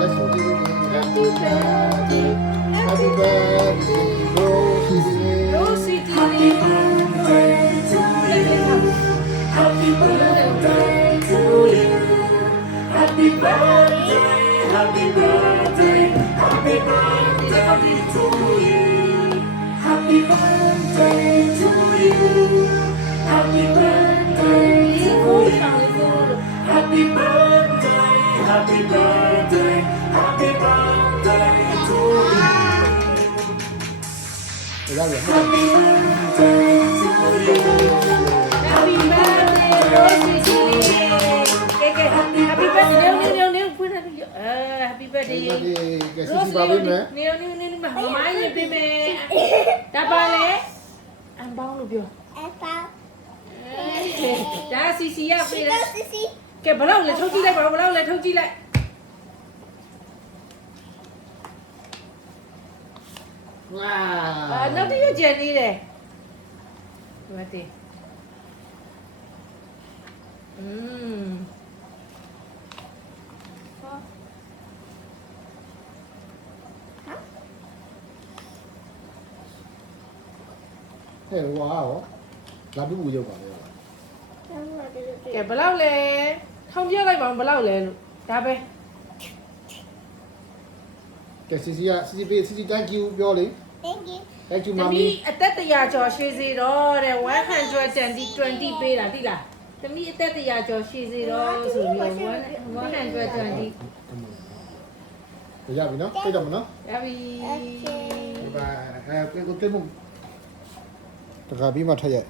birthday လိုက်ဆိုကြည့်လို့ Happy birthday Happy birthday Rosie Happy birthday to you. Happy birthday to you. Happy birthday, happy birthday, happy birthday to you. Happy birthday to you. Happy birthday to you. Happy birthday, happy birthday, happy birthday to you. ရရ Happy birthday to you. Happy birthday Rosie ကဲ Happy birthday နေဖွင့်တယ်Happy birthday ကဲစီစီပါပေးမယ် နေမမိုင်းနေပေးမယ်ဒါပါလေအန်ပေါင်းလို့ပြောဒါစီစီရပေးတယ်ကဲဘလောက်လဲထုတ်ကြည့်လိုက်ပါဘလောက်လဲထုတ်ကြည့်လိုက် ဝါ နောက်တစ်ရကျန်နေတယ်ဒီမှာတည်းဟဲ့ဝါရောလာပြီးဘူးရောက်ပါလေ ကဲဘလောက်လဲထောင်ပြလိုက်ပါဘလောက်လဲလို့ဒါပဲ ကဲစီစီကစီစီပေးစီစီ thank you ပြောလေ Thank you. thank you သမီး mommy အသက်100ကျော်ရှည်စေတော့တဲ့120ပေးတာတိလားသမီးအသက်100ကျော်ရှည်စေတော့ဆိုပြီး120 ရပြီနော်ပြတ်တော့မနော် ရပြီ ဘိုင်ဘိုင်ဟဲ့ကိုတေမတခါပြီးမှထက်ရိုက်